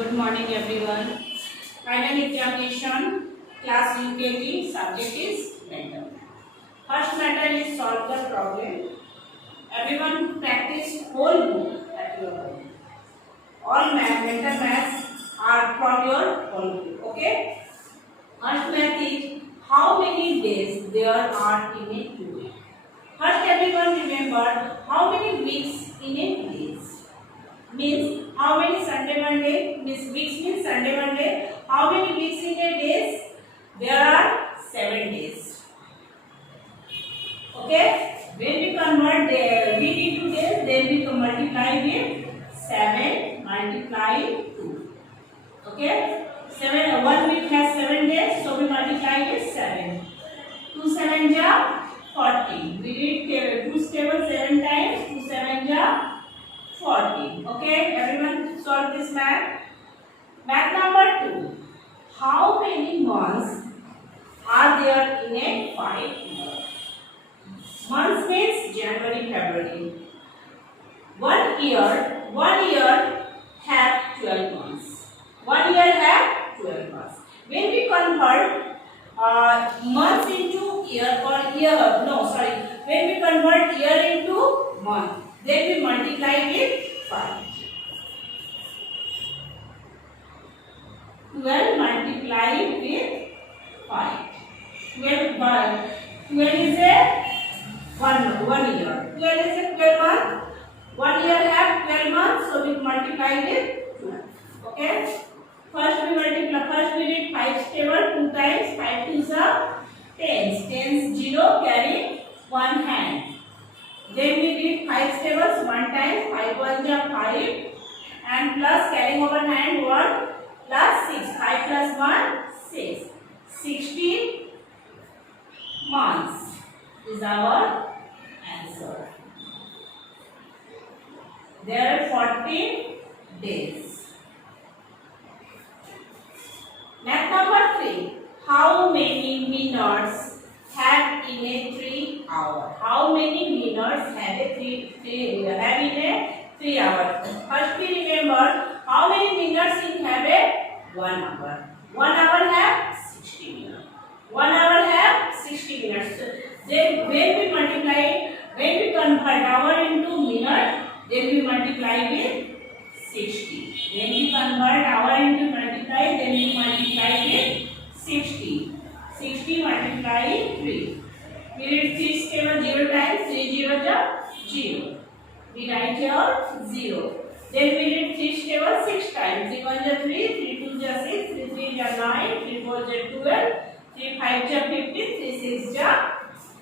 Good morning everyone. Final examination, class UKG, subject is mental. First matter is solve the problem. Everyone practice whole book at your home. All mental maths are from your whole book. Okay. First math is how many days there are in a week. First everyone remember how many weeks in a days. Means how many Sunday Monday means weeks means Sunday Monday. How many weeks in a days? There are 7 days. Okay. When we convert the week into days, then we can multiply with 7 multiply 2. Okay. 1 week has 7 days, so we multiply with 7. 2 7 ja 40. We read 2 table 7 times. 2 7 ja 40. Okay, everyone solve this math. Math number 2. How many months are there in a 5 year? Months means January, February. 1 year have 12 months. 1 year have 12 months. When we convert months into year or when we convert year into month, then we multiply with 5. 12 multiplied with 5. 12 is a 1 year. 12 is a 12 month. 1 year have 12 months, so we multiply with 12. Okay. First we read 5 table 2 times. 5 2s are 10s. 10s 0 carry 1 hand. Then we read 5 tables 1 times. 5 1s are 5 and plus carrying over hand 1 plus 6. 5 plus 1 6. 16 months is our answer. There are 14 days. Math number 3. How many minutes have in a 3 hour? How many minutes have in a 3 hour? First we remember how many minutes in have a 1 hour. 1 hour have 60 minutes. 1 hour have 60 minutes. Then when we convert hour into minute, then we multiply with 60. When we convert hour into multiply, then we multiply with 60. 60 multiply 3. We read 3 table 0 times. 3 0 ja 0. We write here 0. Then we read 3 table 6 times. 3 1 ja 3. 3 2 ja 6. 3 3 ja 9. 3 4 ja 12. 3 5 ja 15. 3 6 ja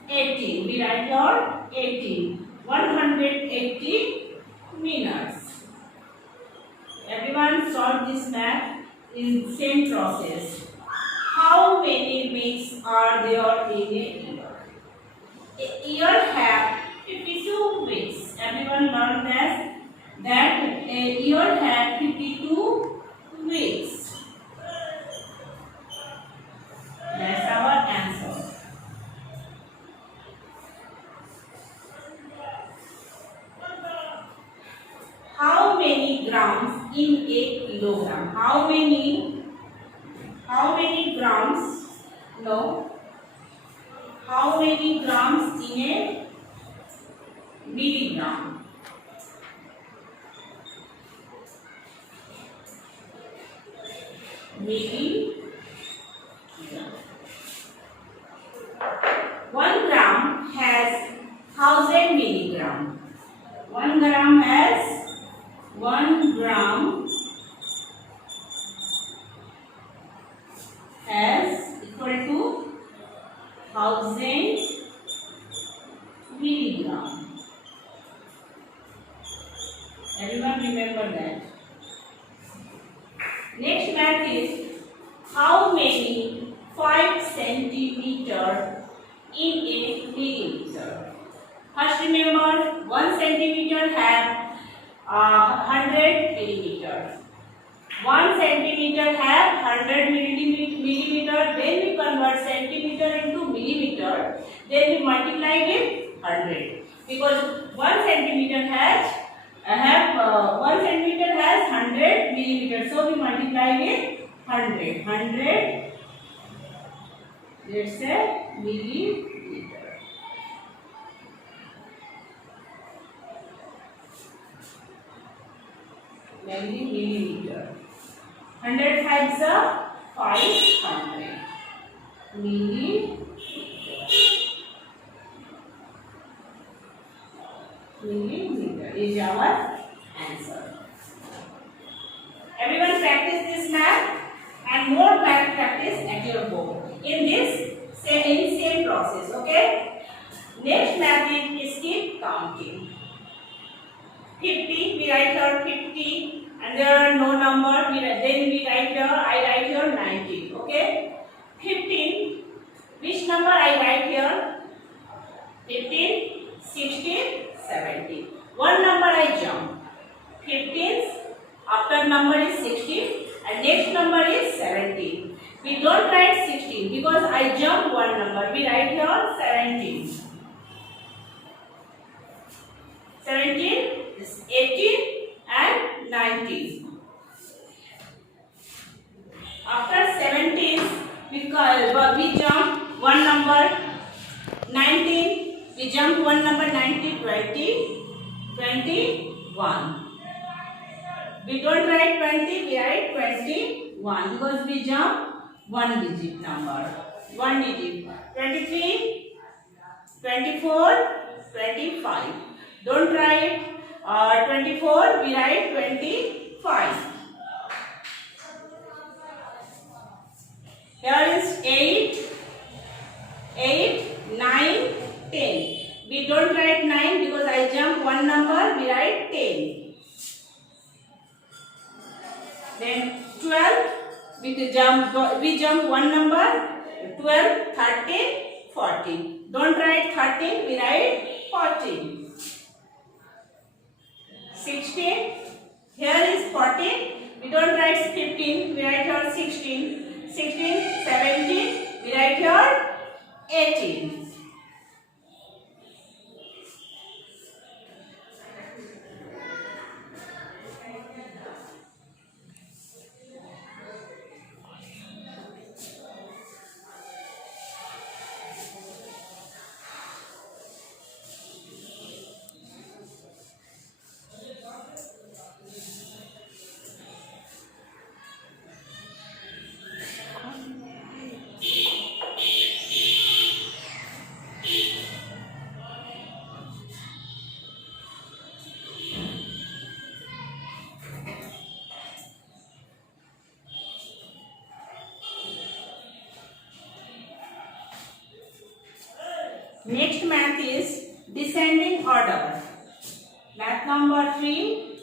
18. We write here 18. 180 minutes. Everyone solve this math in same process. How many weeks are there in a year? A year have 52 weeks. Everyone learned that a year have 52 weeks. That's our answer. How many grams in a kilogram? How many grams? No. How many grams in a milligram? Milligram. 1 gram has 1000 milligram. 1 gram has 1 gram has equal to 1000 milligram. Everyone remember that. Next math is how many 5 centimeter in a millimeter. First remember 1 centimeter have 100 millimeter. 1 centimeter have 100 millimeter. When we convert centimeter into millimeter, then we multiply with 100 because 1 centimeter has I have 1 centimeter has 100 millimeters, so we multiply with 100. 100, let's say milliliter. Milliliter. 100 times 500 milliliter. Milliliter is our answer. Everyone practice this math and more math practice at your home. In this same process, okay? Next math is keep counting. 50, we write here 50, and there are no number. Then we write here, I write here 19, okay? 15, which number I write here? 15, 16, 17. One number I jump. 15, after number is 16, and next number is 17. We don't write 16 because I jump one number. We write here 17. 17 is 18 and 19. After 17, we jump one number. 19, we jump one number. 19, 20, 21. We don't write 20, we write 21 because we jump one digit number. One digit. 23, 24, 25. Don't write 24, we write 25. Here is 8, 9, 10. We don't write 9 because I jump one number, we write 10. Then 12, we jump one number, 12, 13, 14. Don't write 13, we write 14. 16, here is 14, we don't write 15, we write here 16. 16, 17, we write here 18. Next math is descending order. Math number 3,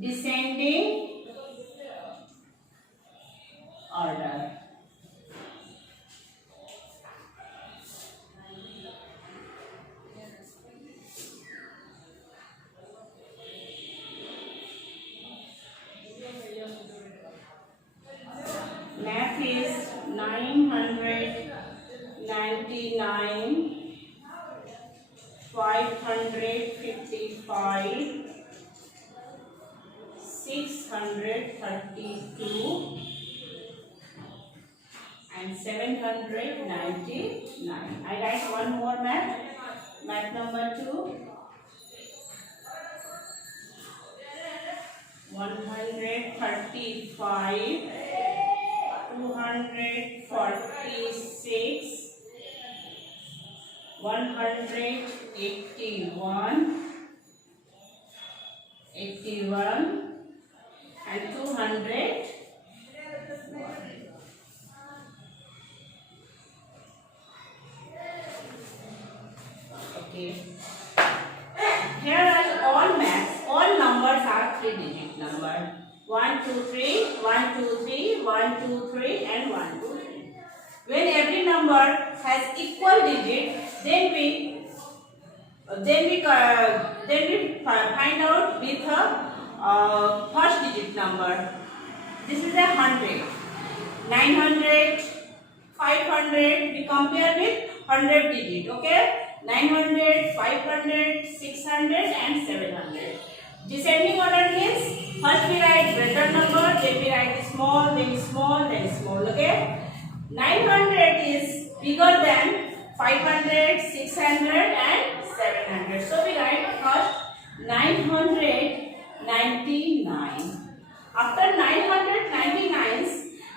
descending order. Math is 999, 555, 632 and 799. I write one more math. Math number 2. 135, 246, 181, 81 and 200. Okay. Here are all maths. All numbers are 3-digit number. 1, 2, 3, 1, 2, 3, 1, 2, 3 and 1, 2, 3. When every number has equal digit, then we find out with a first digit number. This is 100. 900, 500. We compare with 100 digit. Okay. 900, 500, 600 and 700. Descending order means first we write greater number, then we write small, then small, then small. Okay? 900 is bigger than 500, 600 and 700. So we write first 999. After 999,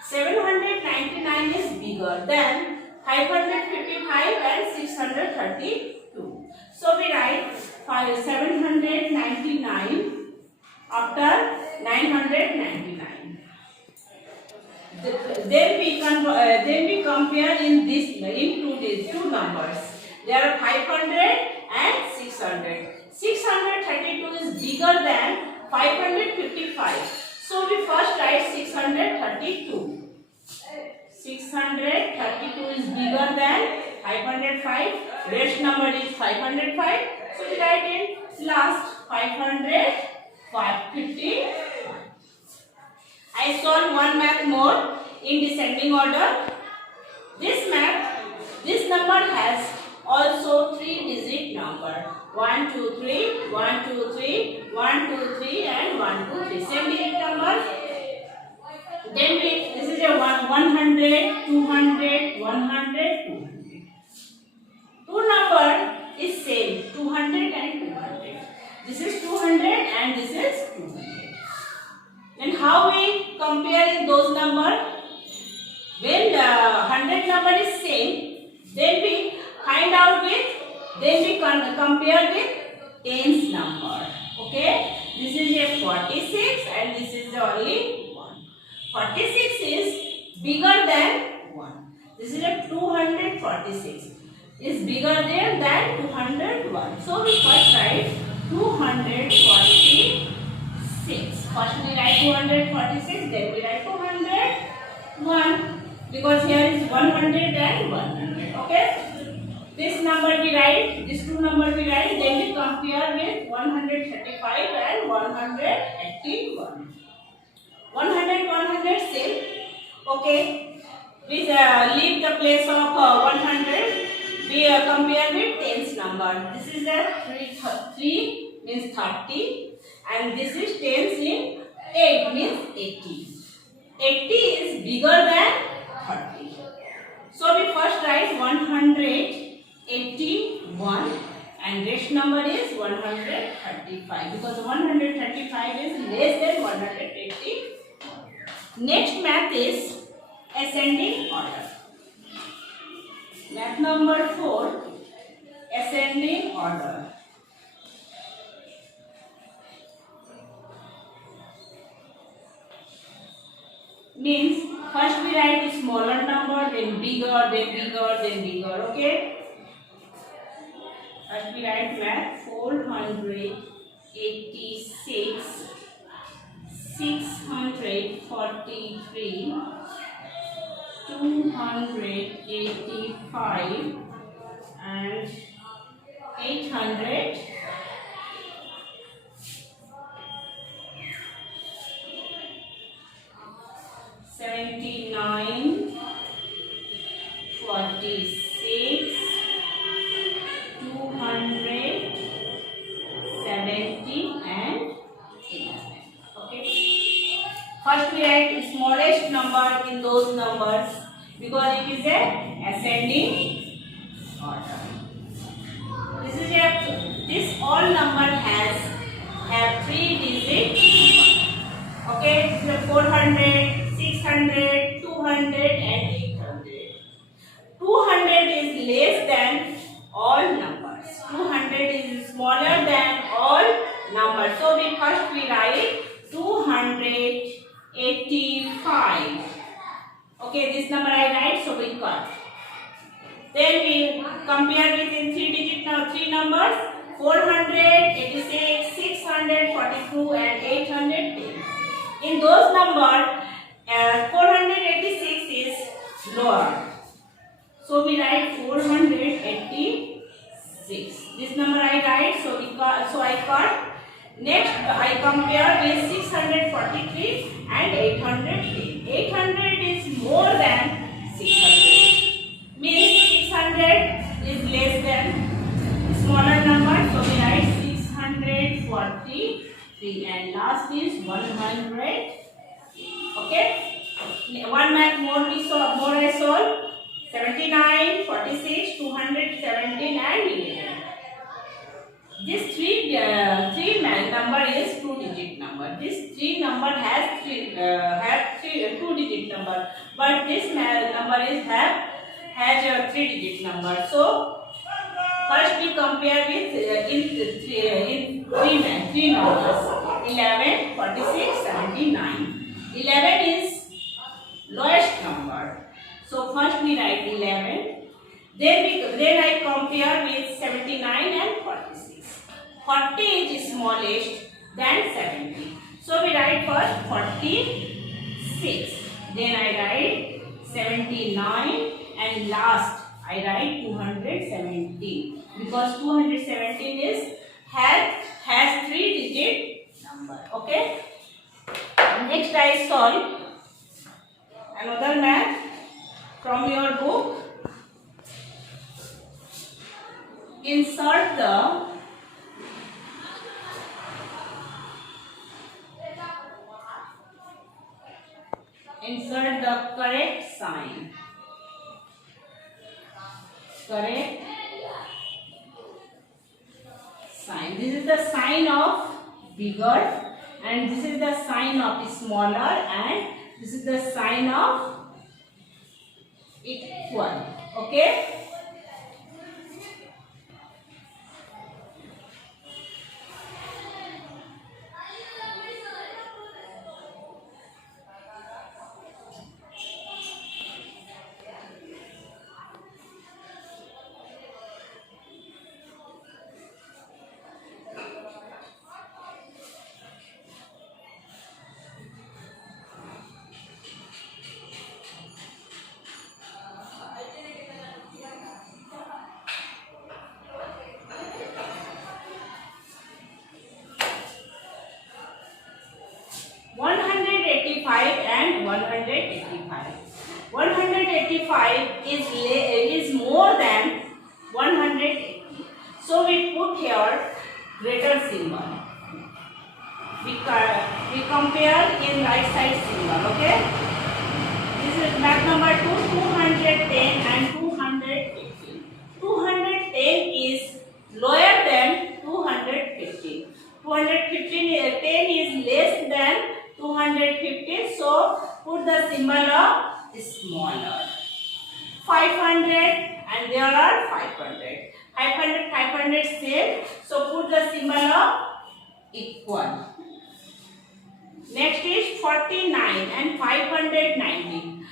799 is bigger than 555 and 632. So we write 799 after 999. Then we compare in these two numbers. There are 500 and 600. 632 is bigger than 555. So we first write 632. 632 is bigger than 505. Rest number is 505. So we write in last 550. I solve one math more in descending order. This number has also 3-digit number. 1, 2, 3, 1, 2, 3, 1, 2, 3 and 1, 2, 3. Same digit number. Then this is a 100, 200, 100, 200. Two number is same, 200 and 200. This is 200 and this is 200. Then how we compare those numbers? When the 100 number is same, then we find out then we compare with tens number. Okay? This is a 46 and this is only 1. 46 is bigger than 1. This is a 246. Is bigger than 201. So we first write 246. First we write 246, then we write 201. Because here is 100 and 100. Okay? This number we write, these two numbers we write, then we compare with 135 and 181. 100 same. Okay. We leave the place of 100. We compare with tens number. This is a 3 means 30 and this is tens in 8 means 80. 80 is bigger than 30. So we first write 181 and rest number is 135 because 135 is less than 180. Next math is ascending order. Math number 4, ascending order. Means first we write a smaller number, then bigger, then bigger, then bigger. Okay? First we write math 486, 643, 285 and 800. 79, 46, 270 and 11. Okay. First we write the smallest number in those numbers because it is a ascending order. This all number have 3 digits. Okay, this is 400, 600, 200 and 800. 200 is less than all numbers. 200 is smaller than all numbers. So we write 285. Okay, this number I write, so we cut. Then we compare with in 3 numbers 486, 642 and 810. In those numbers, 486 is lower. So we write 486. This number I write, so I cut. Next I compare with 643 and 810. 800 is more than 600. Means 600 is less than 3 and last is 100. Okay. One math more we solve, more I solve. 79, 46, 217 and 11. This three number is two-digit number. This three number has two-digit number, but this number has a three-digit number. So first we compare with in three numbers 11, 46, 79. 11 is lowest number. So first we write 11. Then I compare with 79 and 46. 40 is smallest than 70. So we write first 46. Then I write 79 and last I write 217 because 217 has three-digit number. Okay. Next I solve another math from your book. Insert the correct sign. Correct sign. This is the sign of bigger and this is the sign of smaller and this is the sign of equal. Okay. And 185. 185 is more than 180. So we put here greater symbol. We compare in right side symbol. Okay. This is math number 210 and 215. 210 is lower than 215. 10 is less than 250, so put the symbol of smaller. 500 and there are 500. 500 same, so put the symbol of equal. Next is 49 and 590.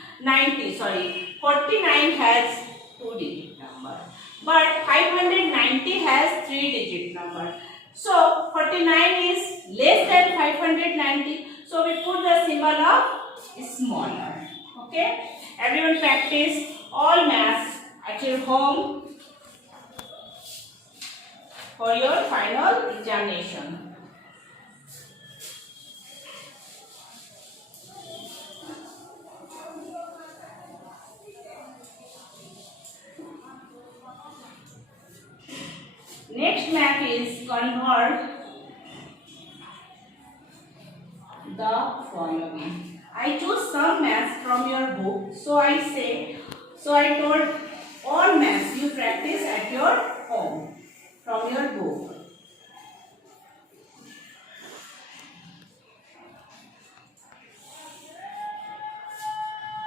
49 has two-digit number, but 590 has three-digit number. So 49 is less than 590. So we put the symbol of smaller. Okay. Everyone practice all maths at your home for your final examination. Next math is convert the following. I choose some maths from your book. So I told all maths you practice at your home from your book.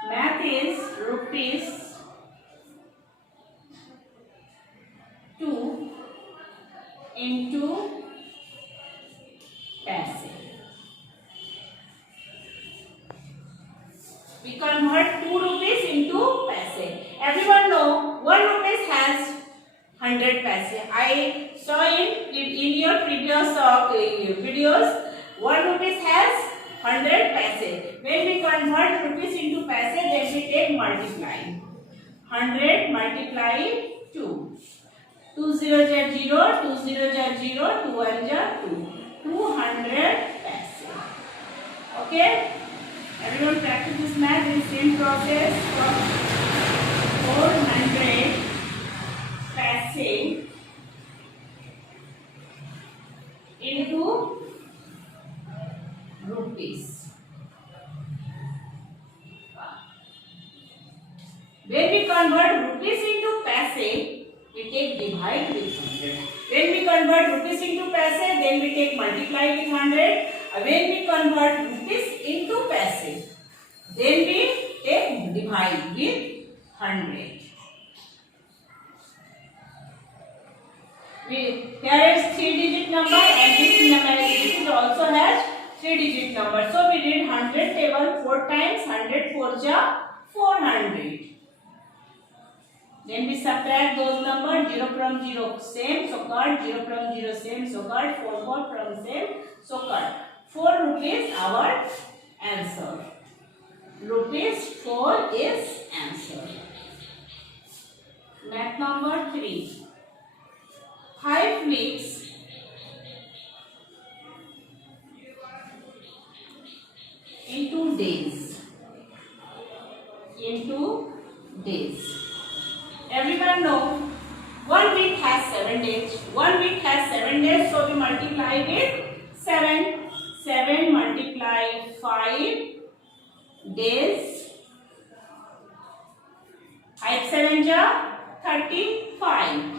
Math is rupees 2 into paise. We convert 2 rupees into paise. Everyone know 1 rupees has 100 paise. I saw in your previous videos 1 rupees has 100 paise. When we convert rupees into paise, then we take multiply. 100 multiply 2. 2 0 are 0, 2 0 are 0, 2 1 are 2. 200 paise. Okay? Everyone practice this math in same process from 400 paise into When we convert rupees into paise, we take divide with 100. When we convert rupees into paise, then we take multiply with 100. When we convert rupees into paise, then we take divide with 100. Here is 3-digit number and this also has 3-digit number. So we read 100 table 4 times. 100 4 ja 400. Then we subtract those numbers. 0 from 0 same, so cut. 0 from 0 same, so cut. 4 from same, so cut. 4 rupees our answer. Rupees 4 is answer. Math number 3. 5 weeks into days. Into days. Everyone know 1 week has 7 days. 1 week has 7 days, so we multiply it 7. 7 multiply 5 days. 5 7 ja 35.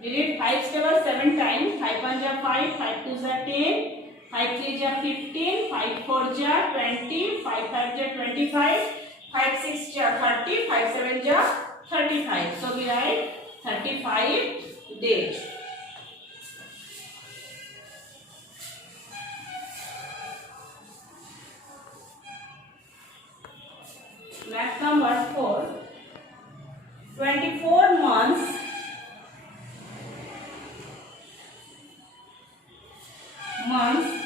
We read 5 table 7 times. 5 1 ja 5, 5 2 ja 10, 5 3 ja 15, 5 4 ja 20, 5 5 ja 25, 5 6 ja 30, 5 7 ja 35. So we write 35 days. Math number 4. 24 months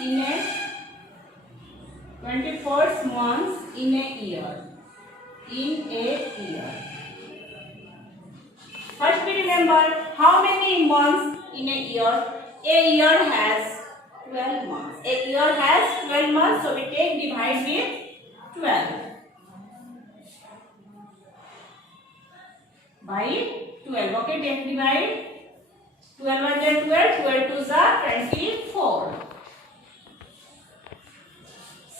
in a 24 months in a year. In a year. First we remember how many months in a year. A year has 12 months. A year has 12 months, so we take divide with 12. By 12. Okay, take divide. 12 1 ja 12, 12 2 ja 24.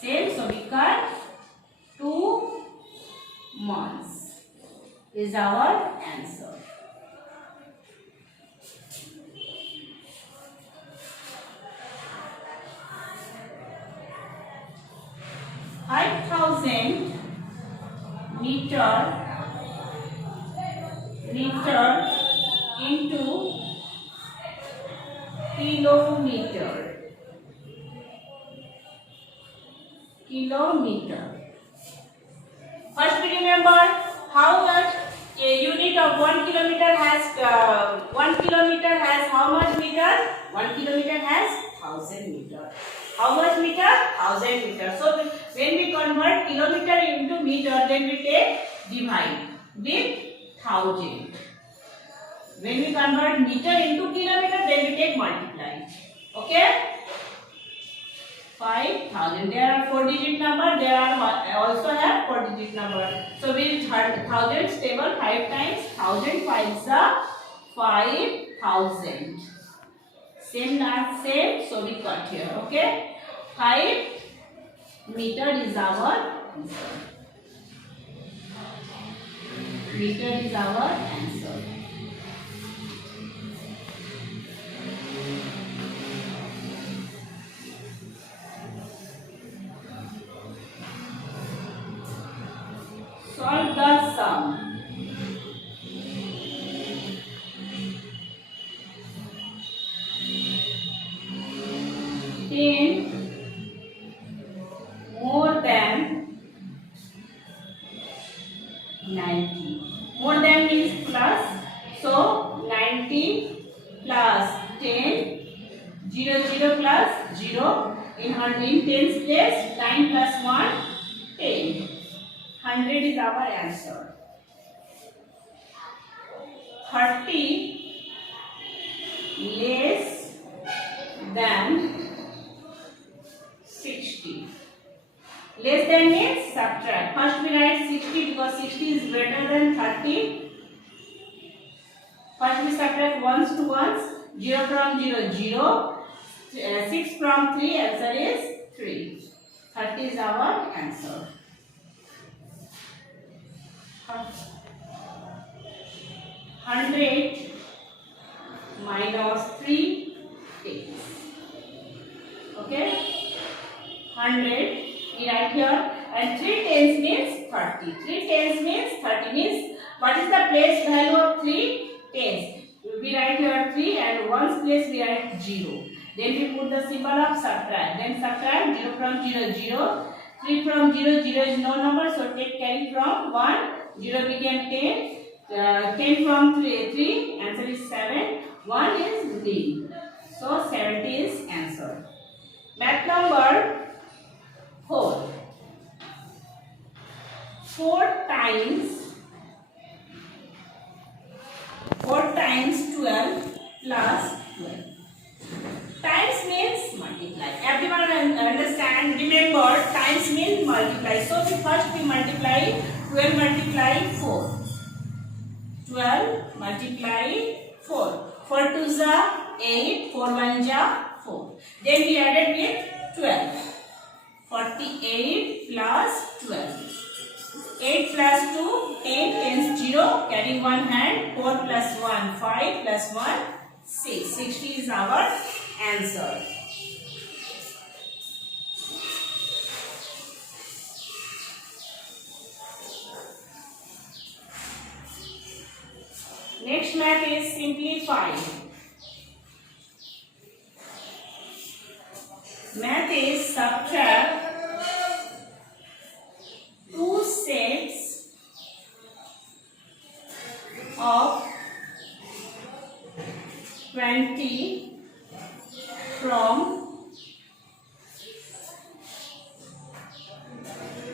Same, so we cut 2 months is our answer. meter into kilometer. First we remember how much a unit of 1 kilometer has 1 kilometer has how much meter? 1 kilometer has 1000 meter. How much meter? 1000 meter. So when we convert kilometer into meter, then we take divide with 1000. When we convert meter into kilometer, then we take multiply. Okay? 5000. There are 4-digit number. There are also have 4-digit number. So we 1000 table 5 times. 1000 5s are 5000. Same not same. So we cut here. Okay? 5 meter is our answer. Meter is our answer. Solve the sum. 10 more than 90. More than means plus. So 90 plus 10. 0 0 plus 0. In 10's place 9 plus 1 10. 100 is our answer. 30 less than 60. Less than means subtract. First we write 60 because 60 is greater than 30. First we subtract ones to ones. 0 from 0, 0. 6 from 3, answer is 3. 30 is our answer. 100 minus 3 tens. Okay, 100 we write here, and 3 tens means 30. 3 tens means 30 means what is the place value of 3 tens? We write here 3 and ones place we write 0. Then we put the symbol of subtract. Then subtract 0 from 0, 0. 3 from 0, 0 is no number, so take carry from 1. 0 became 10. 10 from 3, answer is 7. 1 is D. So 70 is answer. Math number 4. 4 times 12 plus 12. Times means multiply. Everyone understand? Remember, times means multiply. So first we multiply 12 multiply 4. 12 multiply 4. 4 2s are 8. 4 1s are 4. Then we added with 12. 48 plus 12. 8 plus 2, 10, 10 is 0, carry one hand, 4 plus 1, 5 plus 1, 6. 60 is our answer. Next math is simplify. Math is subtract 2 sets of 20 from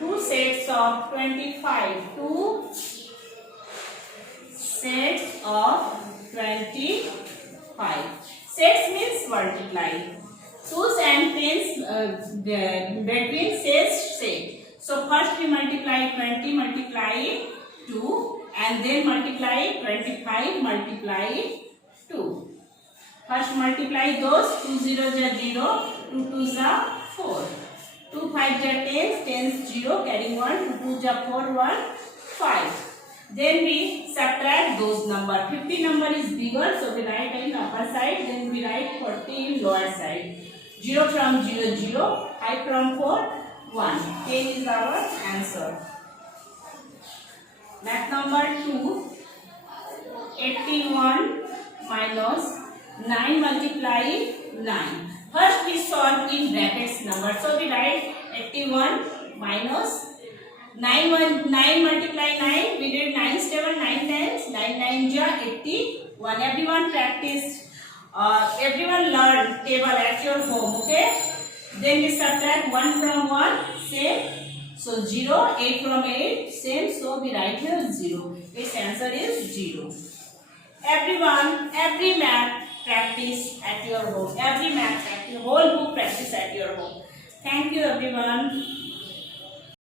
2 sets of 25. 2 sets of 25. Sets means multiply. 2s and 10s between sets set. So first we multiply 20 multiply 2 and then multiply 25 multiply 2. First multiply those, 2 zeros are 0, 2 2s are 4. 2 5s are 10, 10s 0, carrying 1, 2 2s are 4, 1, 5. Then we subtract those number. 50 number is bigger, so we write in upper side, then we write 40 in lower side. 0 from 0, 0, 5 from 4, 1. 10 is our answer. Math number 2. 81 minus 9 multiply 9. First we solve in brackets number. So we write 81 minus 9 multiply 9. We did 9 7 9 times. 9 9 ja 81. Everyone practice. Everyone learn table at your home. Okay. Then we subtract 1 from 1. Same. So 0. 8 from 8. Same. So we write here 0. Its answer is 0. Everyone, every math practice at your home. Every math practice, whole book practice at your home. Thank you everyone.